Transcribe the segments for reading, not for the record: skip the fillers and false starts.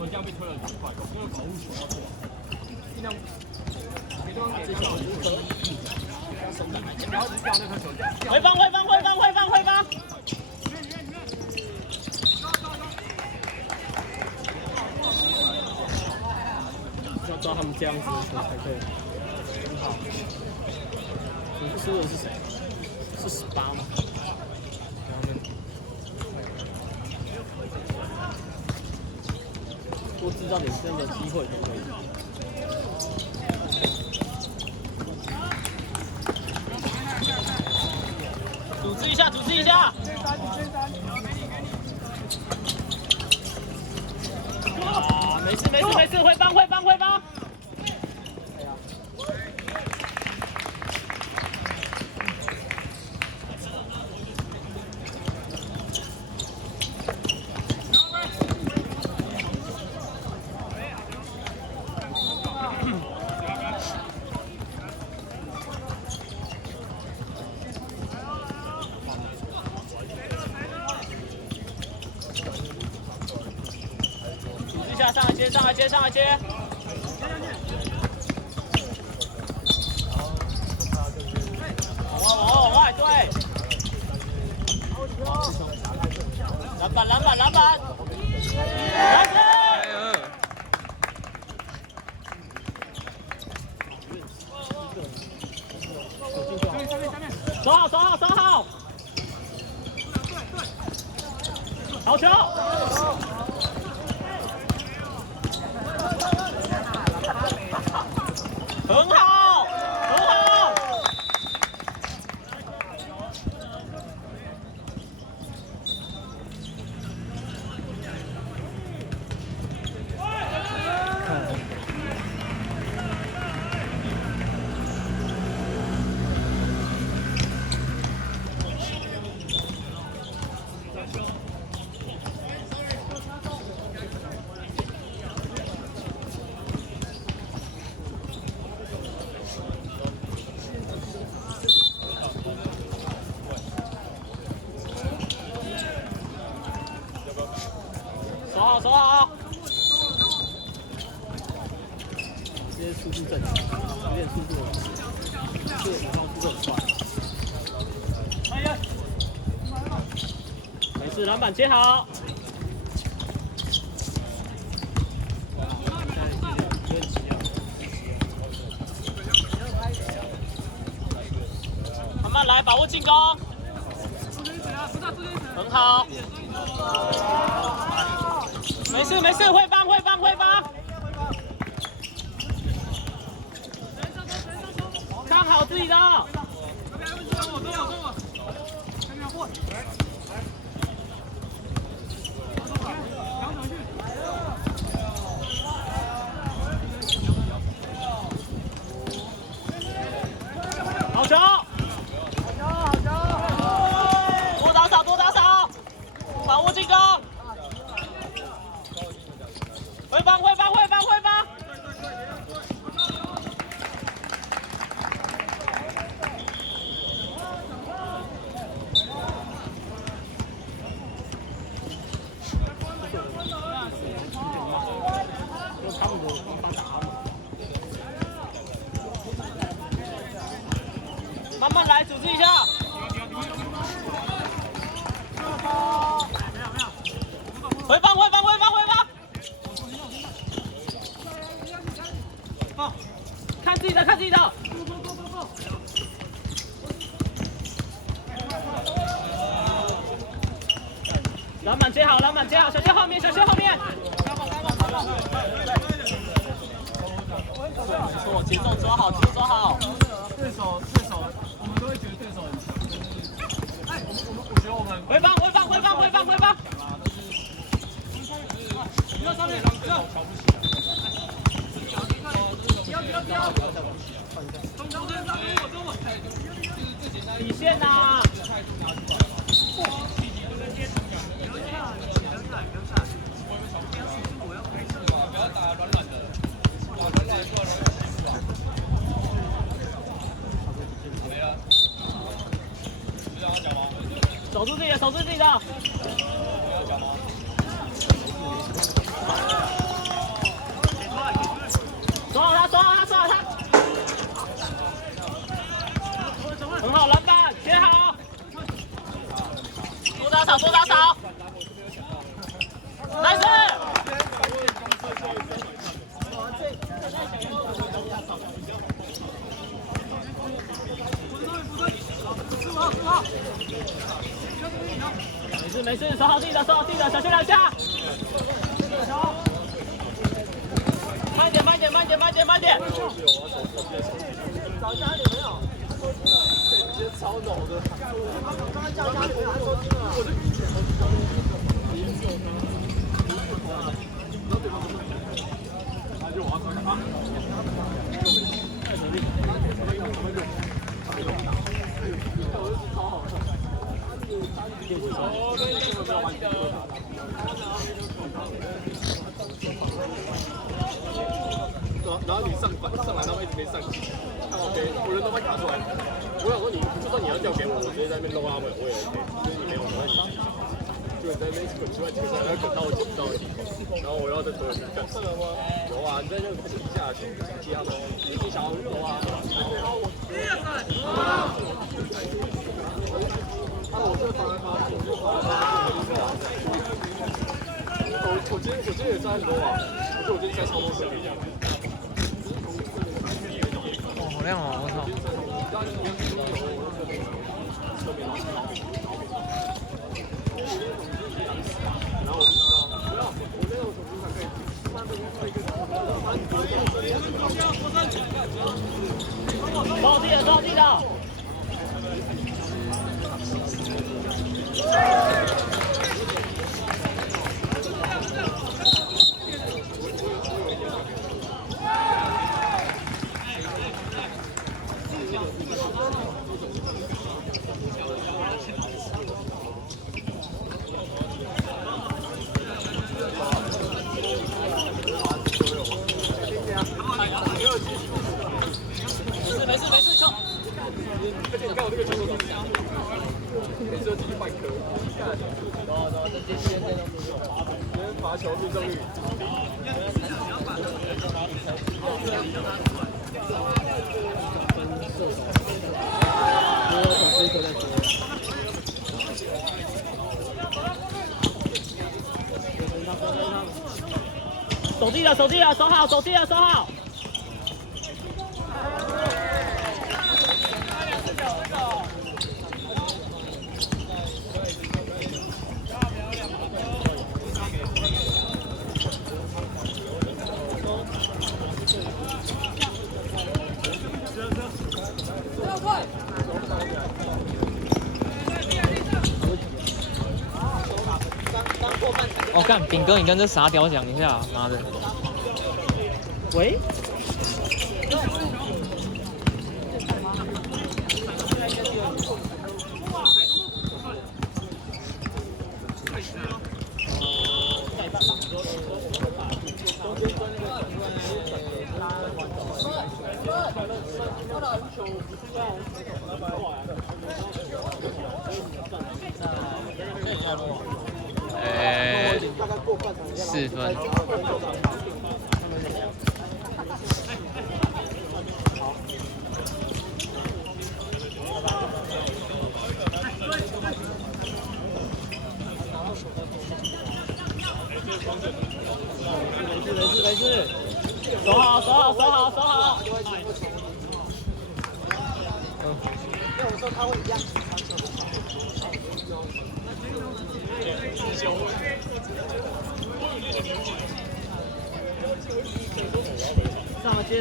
们这样被推了很快，因为保护球要过，尽量给对方给球，不要一直掉那颗球。回放！要照他们这样子的球才可以很好。输的是谁？是18吗？多制造点这样的机会就可以。组织一下！啊，没事，会帮！上来接！往外，对！篮板！来着！守好！好球！很好！守好！这些速度正常，有点速度了，这个5号速度很快。没事，篮板接好。慢慢来，把握进攻。很好。没事，会帮！看好自己的。好球！多打少，把握进攻。回防！慢慢来，组织一下。回放！好，看自己的。篮板接好，小心后面。错，节奏抓好。对手，我们都会觉得对手很强。我觉得我们回放！你到上面，瞧不起。底线呐！守住自己的。少，多打少。nice。没事，守好自己的，小心两下。慢点。找家里没有，直接超陡的。我刚刚叫家里没有，他收金了。然后你上来，然后一直没上去，看 OK， 我人都快卡出来。我想说你，就算你要调给我，我直接在那边弄他们，我也 OK。就是你没有，那你就你在那边滚出来，然后滚到我捡不到的地方，然后我要再投你干。有啊，你在那个底下踢他们，你想要投啊？我这防他，我今天也摘很多啊，我今天摘超多水平。好亮哦！我操！然后我那种手机可以慢慢一个。收好自己的。没事，冲！而且你看我这个球多少？每次都继续换颗。今天罚球命中率。守自己的，守好。哦，干，炳哥，你跟这傻屌讲一下，妈的！喂？4分。没事，守好。因为我说他会一样传球。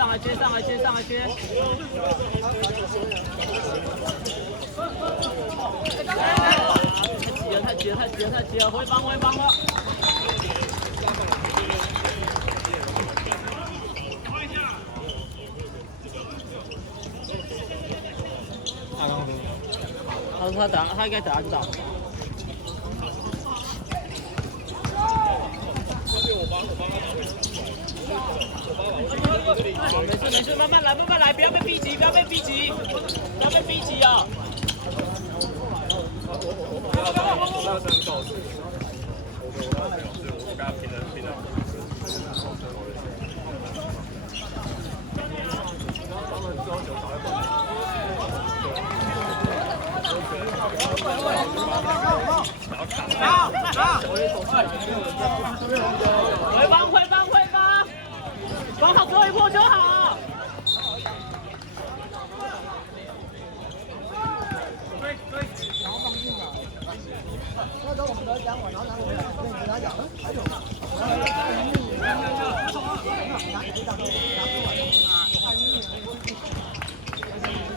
上来接。太急了，回防了。他说他应该等下知道。没事，慢慢来，不要被逼急啊！回防，防好最后一波就好。那时候我们得讲我，然后拿我跟他讲，还有，